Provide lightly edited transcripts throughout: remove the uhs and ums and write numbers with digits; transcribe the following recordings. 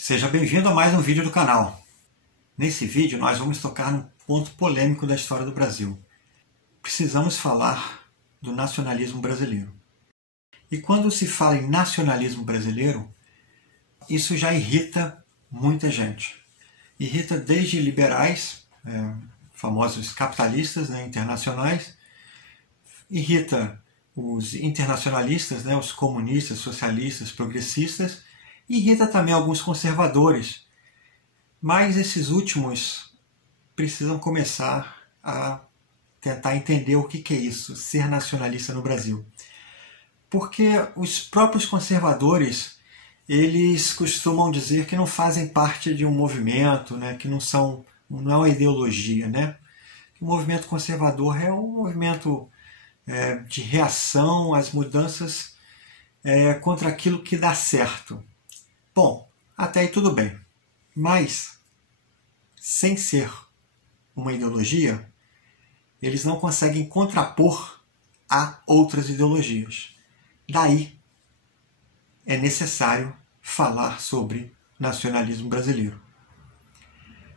Seja bem-vindo a mais um vídeo do canal. Nesse vídeo nós vamos tocar num ponto polêmico da história do Brasil. Precisamos falar do nacionalismo brasileiro. E quando se fala em nacionalismo brasileiro, isso já irrita muita gente. Irrita desde liberais, famosos capitalistas, internacionais, irrita os internacionalistas, os comunistas, socialistas, progressistas, irrita também alguns conservadores. Mas esses últimos precisam começar a tentar entender o que é isso, ser nacionalista no Brasil. Porque os próprios conservadores, eles costumam dizer que não fazem parte de um movimento, que não é uma ideologia. O movimento conservador é um movimento de reação às mudanças contra aquilo que dá certo. Bom, até aí tudo bem, mas sem ser uma ideologia, eles não conseguem contrapor a outras ideologias. Daí é necessário falar sobre nacionalismo brasileiro.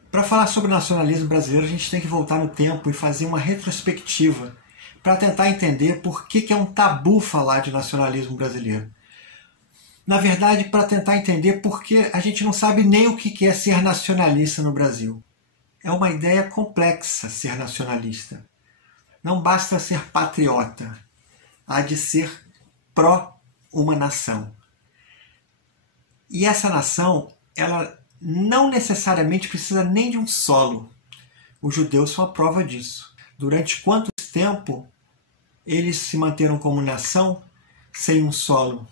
Para falar sobre nacionalismo brasileiro, a gente tem que voltar no tempo e fazer uma retrospectiva para tentar entender por que é um tabu falar de nacionalismo brasileiro. Na verdade, para tentar entender por que a gente não sabe nem o que é ser nacionalista no Brasil. É uma ideia complexa ser nacionalista. Não basta ser patriota, há de ser pró uma nação. E essa nação, ela não necessariamente precisa nem de um solo. Os judeus são a prova disso. Durante quanto tempo eles se manteram como nação sem um solo?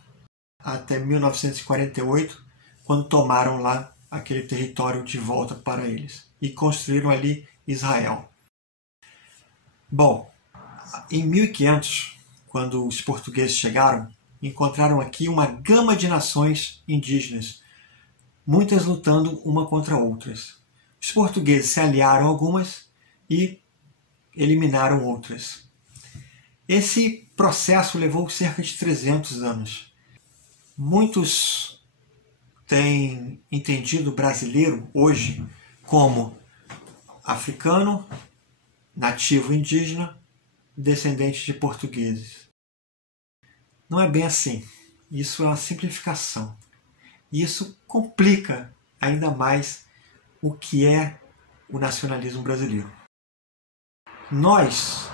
Até 1948, quando tomaram lá aquele território de volta para eles e construíram ali Israel. Bom, em 1500, quando os portugueses chegaram, encontraram aqui uma gama de nações indígenas, muitas lutando uma contra outras. Os portugueses se aliaram a algumas e eliminaram outras. Esse processo levou cerca de 300 anos. Muitos têm entendido o brasileiro hoje como africano, nativo indígena, descendente de portugueses. Não é bem assim. Isso é uma simplificação. E isso complica ainda mais o que é o nacionalismo brasileiro. Nós,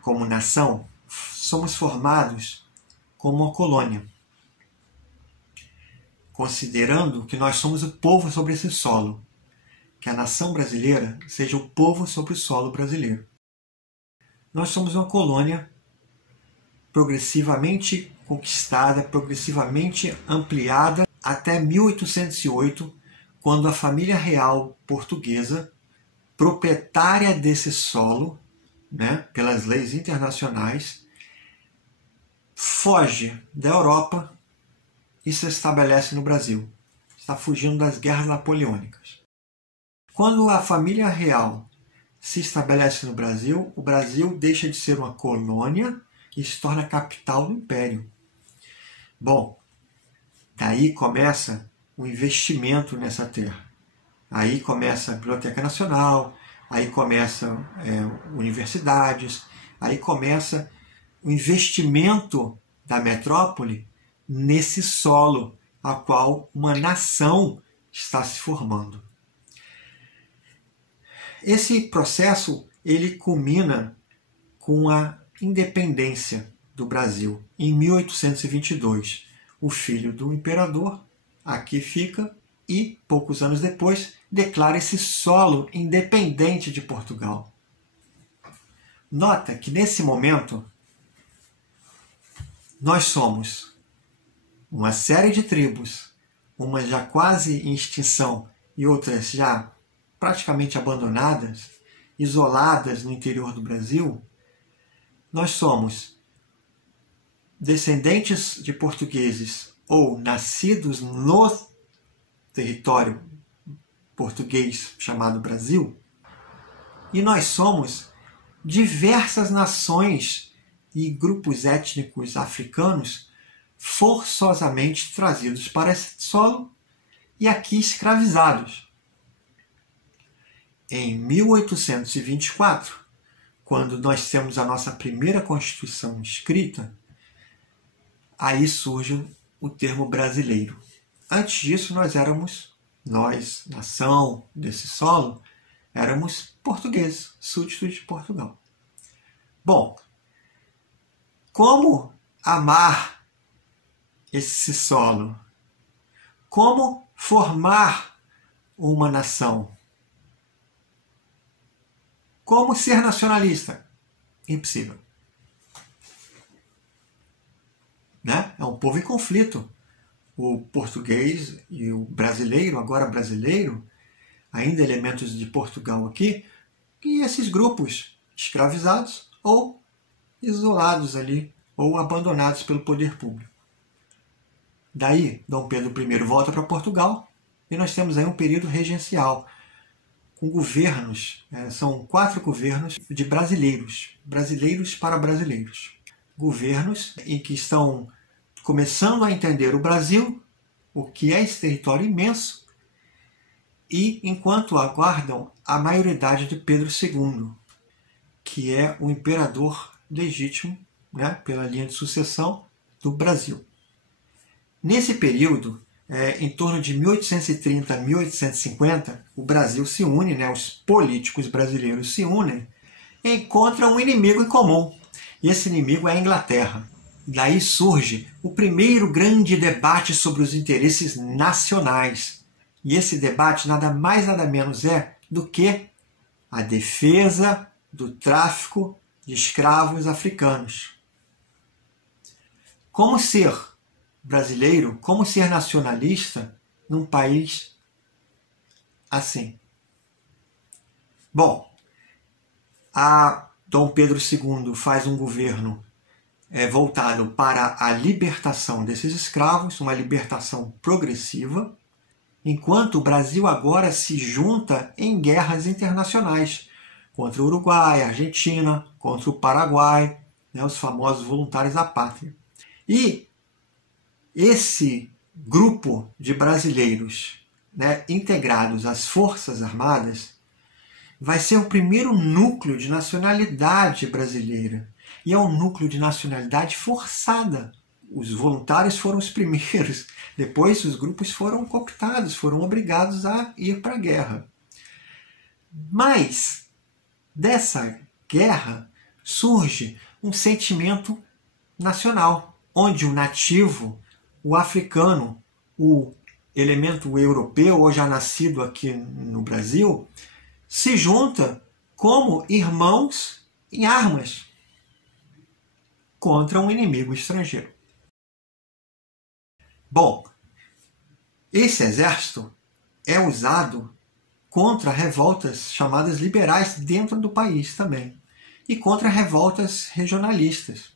como nação, somos formados como uma colônia, considerando que nós somos o povo sobre esse solo, que a nação brasileira seja o povo sobre o solo brasileiro. Nós somos uma colônia progressivamente conquistada, progressivamente ampliada até 1808, quando a família real portuguesa, proprietária desse solo, pelas leis internacionais, foge da Europa e se estabelece no Brasil. Está fugindo das guerras napoleônicas. Quando a família real se estabelece no Brasil, o Brasil deixa de ser uma colônia e se torna a capital do império. Bom, daí começa o investimento nessa terra. Aí começa a Biblioteca Nacional, aí começam universidades, aí começa o investimento da metrópole nesse solo a qual uma nação está se formando. Esse processo ele culmina com a independência do Brasil em 1822. O filho do imperador aqui fica e, poucos anos depois, declara esse solo independente de Portugal. Nota que nesse momento nós somos uma série de tribos, umas já quase em extinção e outras já praticamente abandonadas, isoladas no interior do Brasil. Nós somos descendentes de portugueses ou nascidos no território português chamado Brasil, e nós somos diversas nações e grupos étnicos africanos forçosamente trazidos para esse solo e aqui escravizados. Em 1824, quando nós temos a nossa primeira Constituição escrita, aí surge o termo brasileiro. Antes disso, nós, nação desse solo, éramos portugueses, súditos de Portugal. Bom, como amar esse solo? Como formar uma nação? Como ser nacionalista? Impossível. Né? É um povo em conflito. O português e o brasileiro, agora brasileiro, ainda elementos de Portugal aqui, e esses grupos escravizados ou isolados ali, ou abandonados pelo poder público. Daí, Dom Pedro I volta para Portugal e nós temos aí um período regencial, com governos, são 4 governos de brasileiros, brasileiros para brasileiros. Governos em que estão começando a entender o Brasil, o que é esse território imenso, e enquanto aguardam a maioridade de Pedro II, que é o imperador legítimo, né, pela linha de sucessão do Brasil. Nesse período, em torno de 1830 a 1850, o Brasil se une, né, os políticos brasileiros se unem e encontram um inimigo em comum. E esse inimigo é a Inglaterra. Daí surge o primeiro grande debate sobre os interesses nacionais. E esse debate nada mais nada menos é do que a defesa do tráfico de escravos africanos. Como ser brasileiro, como ser nacionalista num país assim? Bom, Dom Pedro II faz um governo voltado para a libertação desses escravos, uma libertação progressiva, enquanto o Brasil agora se junta em guerras internacionais contra o Uruguai, a Argentina, contra o Paraguai, né, os famosos voluntários da pátria. E esse grupo de brasileiros, né, integrados às Forças Armadas vai ser o primeiro núcleo de nacionalidade brasileira. E é um núcleo de nacionalidade forçada. Os voluntários foram os primeiros. Depois os grupos foram cooptados, foram obrigados a ir para a guerra. Mas dessa guerra surge um sentimento nacional, onde o nativo, o africano, o elemento europeu ou já nascido aqui no Brasil, se junta como irmãos em armas contra um inimigo estrangeiro. Bom, esse exército é usado contra revoltas chamadas liberais dentro do país também, e contra revoltas regionalistas.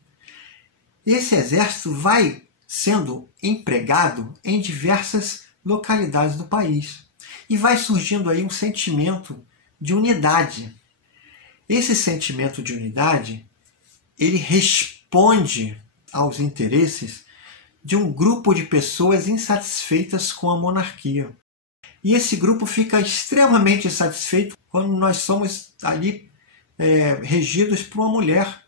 Esse exército vai sendo empregado em diversas localidades do país, e vai surgindo aí um sentimento de unidade. Esse sentimento de unidade, ele responde aos interesses de um grupo de pessoas insatisfeitas com a monarquia. E esse grupo fica extremamente insatisfeito quando nós somos ali regidos por uma mulher,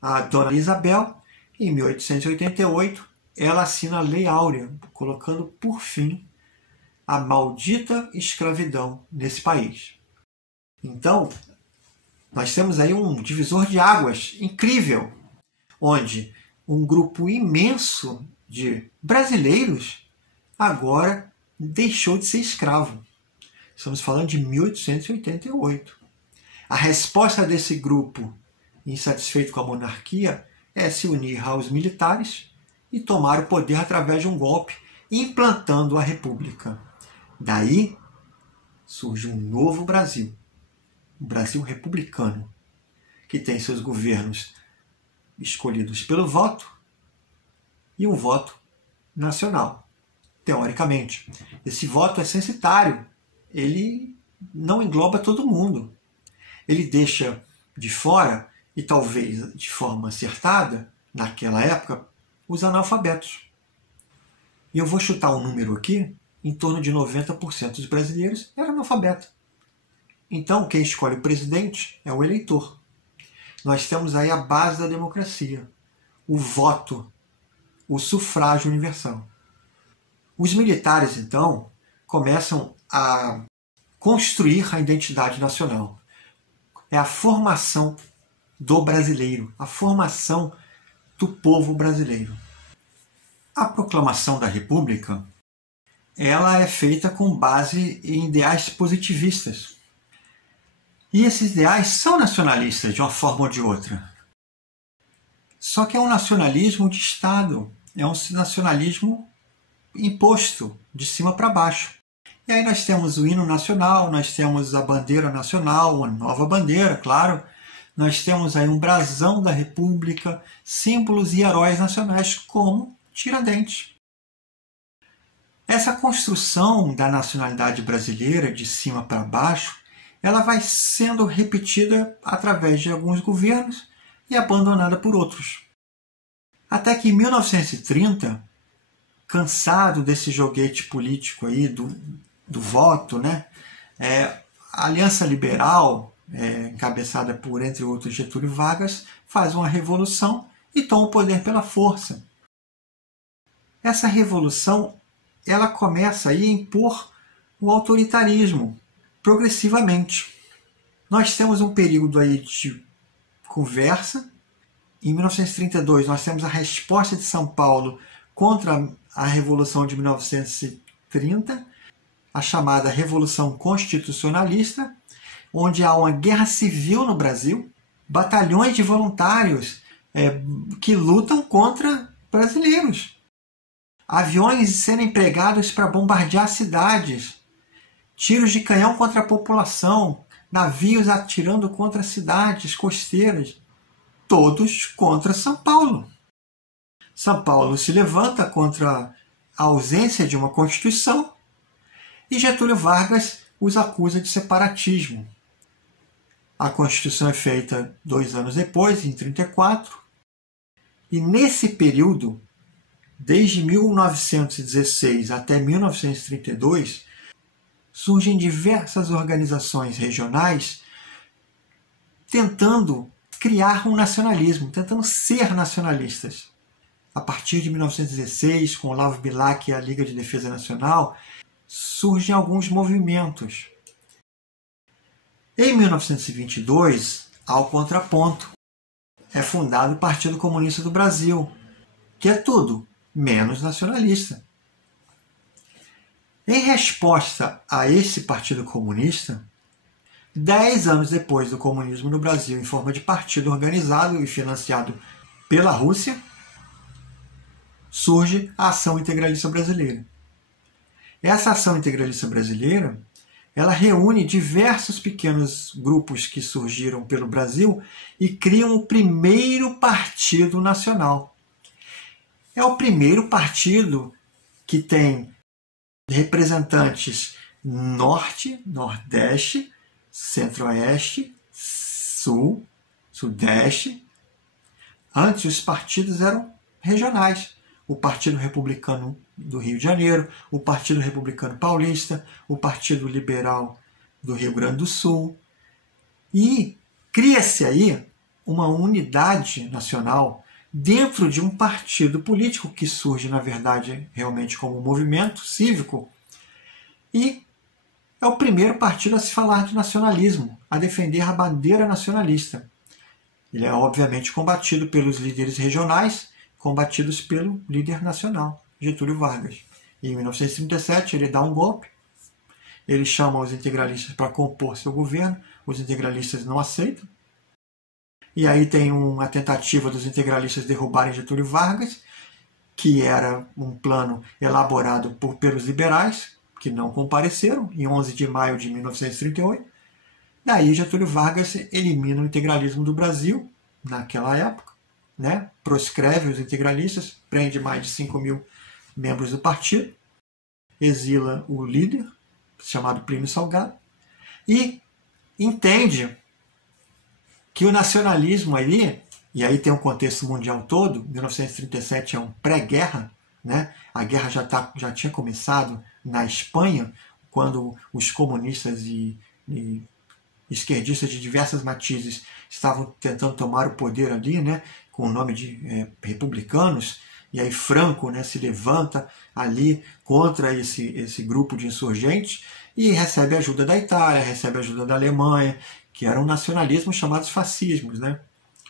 a Dona Isabel. Em 1888, ela assina a Lei Áurea, colocando por fim a maldita escravidão nesse país. Então, nós temos aí um divisor de águas incrível, onde um grupo imenso de brasileiros agora deixou de ser escravo. Estamos falando de 1888. A resposta desse grupo insatisfeito com a monarquia é se unir aos militares e tomar o poder através de um golpe, implantando a república. Daí surge um novo Brasil, um Brasil republicano, que tem seus governos escolhidos pelo voto e um voto nacional, teoricamente. Esse voto é censitário, ele não engloba todo mundo. Ele deixa de fora, e talvez de forma acertada, naquela época, os analfabetos. E eu vou chutar um número aqui, em torno de 90% dos brasileiros era analfabeto. Então, quem escolhe o presidente é o eleitor. Nós temos aí a base da democracia, o voto, o sufrágio universal. Os militares, então, começam a construir a identidade nacional. É a formação do brasileiro, a formação do povo brasileiro. A proclamação da República, ela é feita com base em ideais positivistas. E esses ideais são nacionalistas, de uma forma ou de outra. Só que é um nacionalismo de Estado, é um nacionalismo imposto, de cima para baixo. E aí nós temos o hino nacional, nós temos a bandeira nacional, uma nova bandeira, claro. Nós temos aí um brasão da República, símbolos e heróis nacionais como Tiradentes. Essa construção da nacionalidade brasileira, de cima para baixo, ela vai sendo repetida através de alguns governos e abandonada por outros. Até que em 1930, cansado desse joguete político aí do voto, né? A Aliança Liberal, encabeçada por, entre outros, Getúlio Vargas, faz uma revolução e toma o poder pela força. Essa revolução ela começa aí a impor o autoritarismo progressivamente. Nós temos um período aí de conversa. Em 1932, nós temos a resposta de São Paulo contra a Revolução de 1930, a chamada Revolução Constitucionalista, onde há uma guerra civil no Brasil, batalhões de voluntários que lutam contra brasileiros. Aviões sendo empregados para bombardear cidades, tiros de canhão contra a população, navios atirando contra cidades costeiras, todos contra São Paulo. São Paulo se levanta contra a ausência de uma Constituição e Getúlio Vargas os acusa de separatismo. A Constituição é feita 2 anos depois, em 1934, e nesse período, desde 1916 até 1932, surgem diversas organizações regionais tentando criar um nacionalismo, tentando ser nacionalistas. A partir de 1916, com Olavo Bilac e a Liga de Defesa Nacional, surgem alguns movimentos. Em 1922, ao contraponto, é fundado o Partido Comunista do Brasil, que é tudo menos nacionalista. Em resposta a esse Partido Comunista, 10 anos depois do comunismo no Brasil, em forma de partido organizado e financiado pela Rússia, surge a Ação Integralista Brasileira. Essa Ação Integralista Brasileira, ela reúne diversos pequenos grupos que surgiram pelo Brasil e criam o primeiro partido nacional. É o primeiro partido que tem representantes Norte, Nordeste, Centro-Oeste, Sul, Sudeste. Antes os partidos eram regionais. O Partido Republicano do Rio de Janeiro, o Partido Republicano Paulista, o Partido Liberal do Rio Grande do Sul. E cria-se aí uma unidade nacional dentro de um partido político que surge, na verdade, realmente como um movimento cívico, e é o primeiro partido a se falar de nacionalismo, a defender a bandeira nacionalista. Ele é obviamente combatido pelos líderes regionais, combatidos pelo líder nacional, Getúlio Vargas. E em 1937 ele dá um golpe, ele chama os integralistas para compor seu governo, os integralistas não aceitam, e aí tem uma tentativa dos integralistas derrubarem Getúlio Vargas, que era um plano elaborado pelos liberais, que não compareceram, em 11 de maio de 1938. Daí Getúlio Vargas elimina o integralismo do Brasil, naquela época, né? Proscreve os integralistas, prende mais de 5.000 membros do partido, exila o líder, chamado Plínio Salgado, e entende que o nacionalismo aí, e aí tem um contexto mundial todo, 1937 é um pré-guerra, né? A guerra já tinha começado na Espanha, quando os comunistas e esquerdistas de diversas matizes estavam tentando tomar o poder ali, né, com o nome de republicanos, e aí Franco, né, se levanta ali contra esse grupo de insurgentes e recebe ajuda da Itália, recebe ajuda da Alemanha, que eram nacionalismos chamados fascismos, né?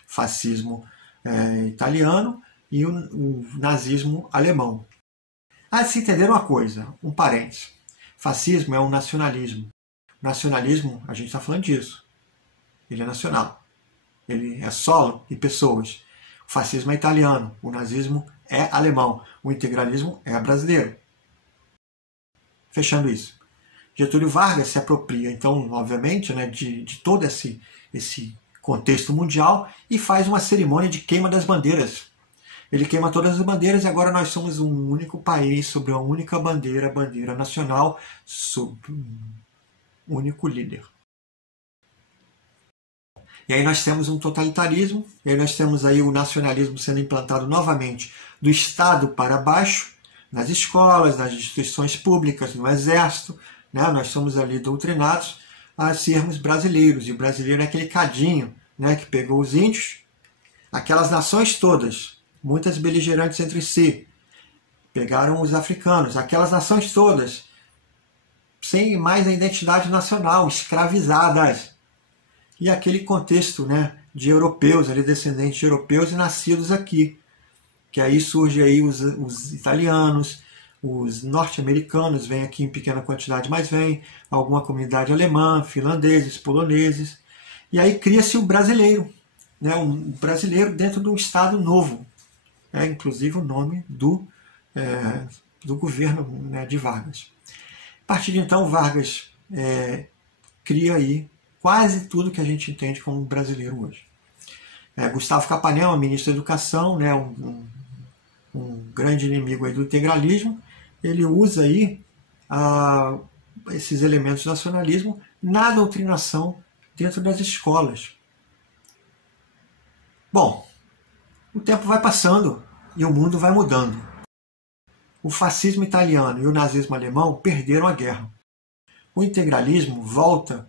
Fascismo italiano e o nazismo alemão. Se entender uma coisa, um parênteses. Fascismo é um nacionalismo. Nacionalismo, a gente está falando disso. Ele é nacional. Ele é solo e pessoas. O fascismo é italiano. O nazismo é alemão. O integralismo é brasileiro. Fechando isso. Getúlio Vargas se apropria, então, obviamente, né, de todo esse contexto mundial e faz uma cerimônia de queima das bandeiras. Ele queima todas as bandeiras e agora nós somos um único país sobre uma única bandeira, bandeira nacional, sob um único líder. E aí nós temos um totalitarismo, e aí nós temos aí o nacionalismo sendo implantado novamente do Estado para baixo, nas escolas, nas instituições públicas, no exército, né? Nós somos ali doutrinados a sermos brasileiros, e o brasileiro é aquele cadinho, né, que pegou os índios, aquelas nações todas, muitas beligerantes entre si, pegaram os africanos, aquelas nações todas, sem mais a identidade nacional, escravizadas. E aquele contexto, né, de europeus, ali, descendentes de europeus e nascidos aqui. Que aí surge aí os italianos, os norte-americanos, vêm aqui em pequena quantidade, mas vem alguma comunidade alemã, finlandeses, poloneses. E aí cria-se o brasileiro, né, um brasileiro dentro de um Estado novo. É inclusive o nome do governo, né, de Vargas. A partir de então, Vargas cria aí quase tudo que a gente entende como brasileiro hoje. Gustavo Capanema, ministro da Educação, né, um grande inimigo aí do integralismo, ele usa aí esses elementos do nacionalismo na doutrinação dentro das escolas. Bom, o tempo vai passando e o mundo vai mudando. O fascismo italiano e o nazismo alemão perderam a guerra. O integralismo volta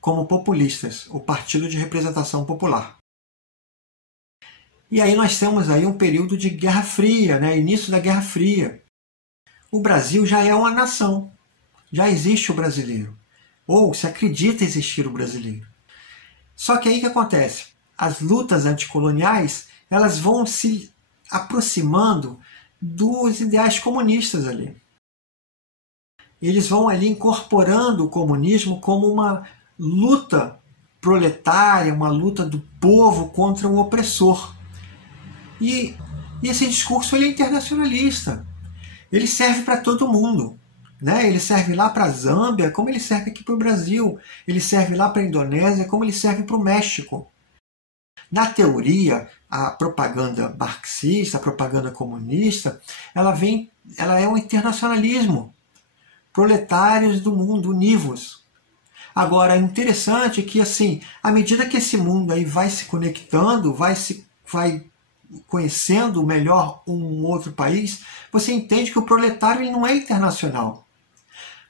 como populistas, o Partido de Representação Popular. E aí nós temos aí um período de Guerra Fria, né? Início da Guerra Fria. O Brasil já é uma nação, já existe o brasileiro, ou se acredita existir o brasileiro. Só que aí o que acontece? As lutas anticoloniais, elas vão se aproximando dos ideais comunistas ali. Eles vão ali incorporando o comunismo como uma luta proletária, uma luta do povo contra o opressor. E esse discurso ele é internacionalista. Ele serve para todo mundo. Né? Ele serve lá para a Zâmbia, como ele serve aqui para o Brasil. Ele serve lá para a Indonésia, como ele serve para o México. Na teoria, a propaganda marxista, a propaganda comunista, ela é um internacionalismo. Proletários do mundo, univos. Agora, é interessante que, assim, à medida que esse mundo aí vai se conectando, vai conhecendo melhor um outro país, você entende que o proletário ele não é internacional.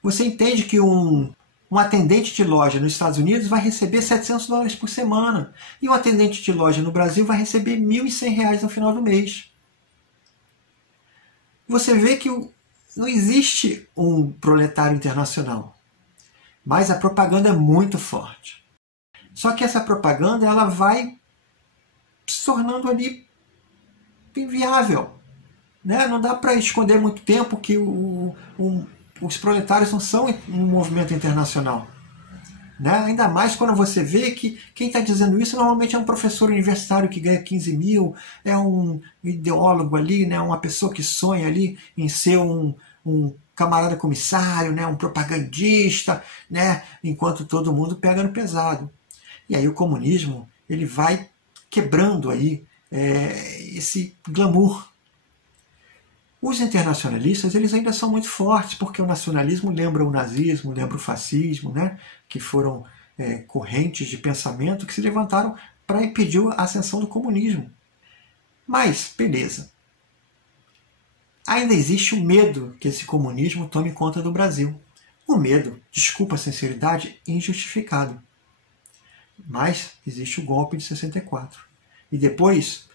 Você entende que um atendente de loja nos Estados Unidos vai receber $700 por semana. E um atendente de loja no Brasil vai receber R$1.100 no final do mês. Você vê que não existe um proletário internacional. Mas a propaganda é muito forte. Só que essa propaganda ela vai se tornando ali inviável. Né? Não dá para esconder muito tempo que os proletários não são um movimento internacional. Né? Ainda mais quando você vê que quem está dizendo isso normalmente é um professor universitário que ganha 15 mil, é um ideólogo ali, né? Uma pessoa que sonha ali em ser um camarada comissário, né? Um propagandista, né? Enquanto todo mundo pega no pesado. E aí o comunismo ele vai quebrando aí esse glamour. Os internacionalistas eles ainda são muito fortes, porque o nacionalismo lembra o nazismo, lembra o fascismo, né? Que foram correntes de pensamento que se levantaram para impedir a ascensão do comunismo. Mas, beleza. ainda existe o medo que esse comunismo tome conta do Brasil. O medo, desculpa a sinceridade, injustificado. Mas existe o golpe de 64. E depois,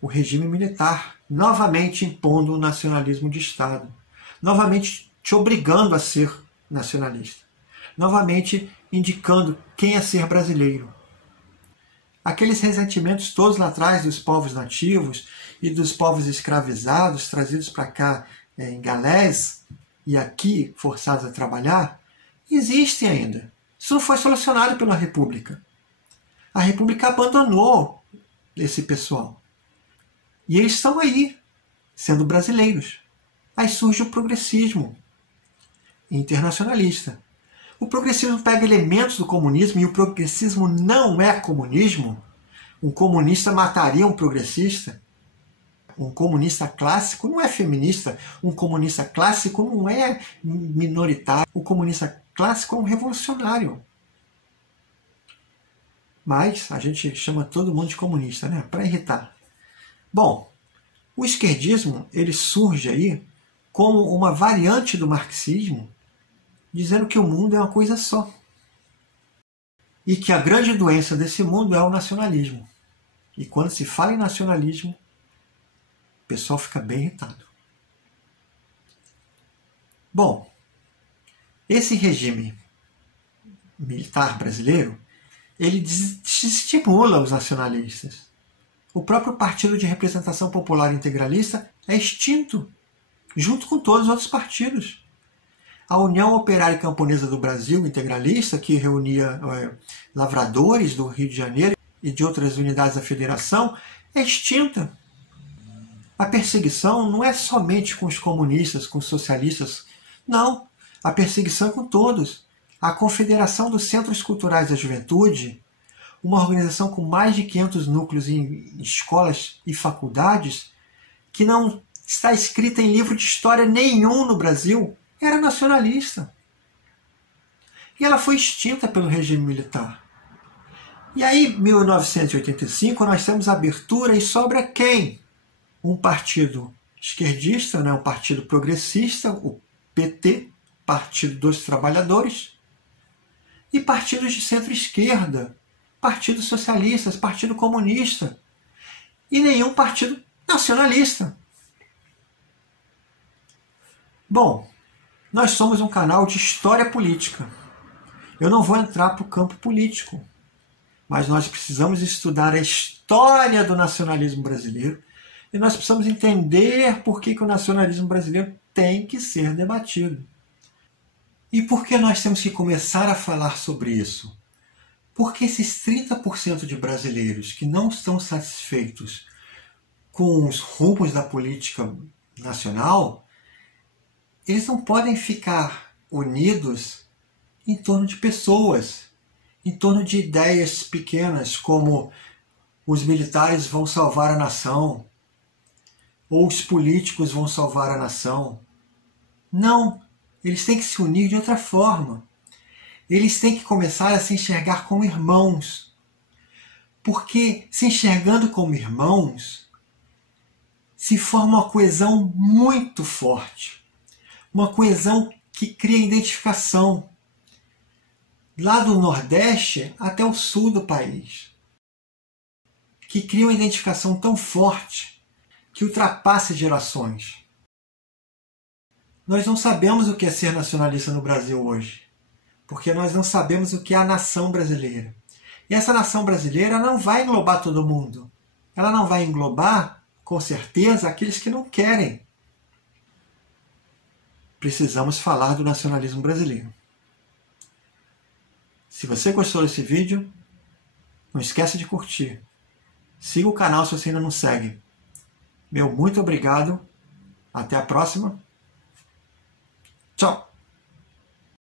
o regime militar, novamente impondo o nacionalismo de Estado. Novamente te obrigando a ser nacionalista. Novamente indicando quem é ser brasileiro. Aqueles ressentimentos todos lá atrás dos povos nativos e dos povos escravizados, trazidos para cá em galés e aqui forçados a trabalhar, existem ainda. Isso não foi solucionado pela República. A República abandonou esse pessoal. E eles estão aí, sendo brasileiros. Aí surge o progressismo internacionalista. O progressismo pega elementos do comunismo e o progressismo não é comunismo. Um comunista mataria um progressista. Um comunista clássico não é feminista. Um comunista clássico não é minoritário. O comunista clássico é um revolucionário. Mas a gente chama todo mundo de comunista, né? Para irritar. Bom, o esquerdismo ele surge aí como uma variante do marxismo, dizendo que o mundo é uma coisa só. E que a grande doença desse mundo é o nacionalismo. E quando se fala em nacionalismo, o pessoal fica bem irritado. Bom, esse regime militar brasileiro, ele desestimula os nacionalistas. O próprio Partido de Representação Popular Integralista é extinto, junto com todos os outros partidos. A União Operária e Camponesa do Brasil, integralista, que reunia lavradores do Rio de Janeiro e de outras unidades da federação, é extinta. A perseguição não é somente com os comunistas, com os socialistas. Não, a perseguição é com todos. A Confederação dos Centros Culturais da Juventude, uma organização com mais de 500 núcleos em escolas e faculdades, que não está escrita em livro de história nenhum no Brasil, era nacionalista. E ela foi extinta pelo regime militar. E aí, em 1985, nós temos a abertura e sobra quem? Um partido esquerdista, né? Um partido progressista, o PT, Partido dos Trabalhadores, e partidos de centro-esquerda, partidos socialistas, partido comunista, e nenhum partido nacionalista. Bom, nós somos um canal de história política. Eu não vou entrar para o campo político, mas nós precisamos estudar a história do nacionalismo brasileiro e nós precisamos entender por que o nacionalismo brasileiro tem que ser debatido. E por que nós temos que começar a falar sobre isso? Porque esses 30% de brasileiros que não estão satisfeitos com os rumos da política nacional, eles não podem ficar unidos em torno de pessoas, em torno de ideias pequenas como os militares vão salvar a nação, ou os políticos vão salvar a nação. Não, eles têm que se unir de outra forma. Eles têm que começar a se enxergar como irmãos. Porque se enxergando como irmãos, se forma uma coesão muito forte. Uma coesão que cria identificação. Lá do Nordeste até o sul do país. Que cria uma identificação tão forte que ultrapassa gerações. Nós não sabemos o que é ser nacionalista no Brasil hoje. Porque nós não sabemos o que é a nação brasileira. E essa nação brasileira não vai englobar todo mundo. Ela não vai englobar, com certeza, aqueles que não querem. Precisamos falar do nacionalismo brasileiro. Se você gostou desse vídeo, não esqueça de curtir. Siga o canal se você ainda não segue. Meu muito obrigado. Até a próxima. Tchau.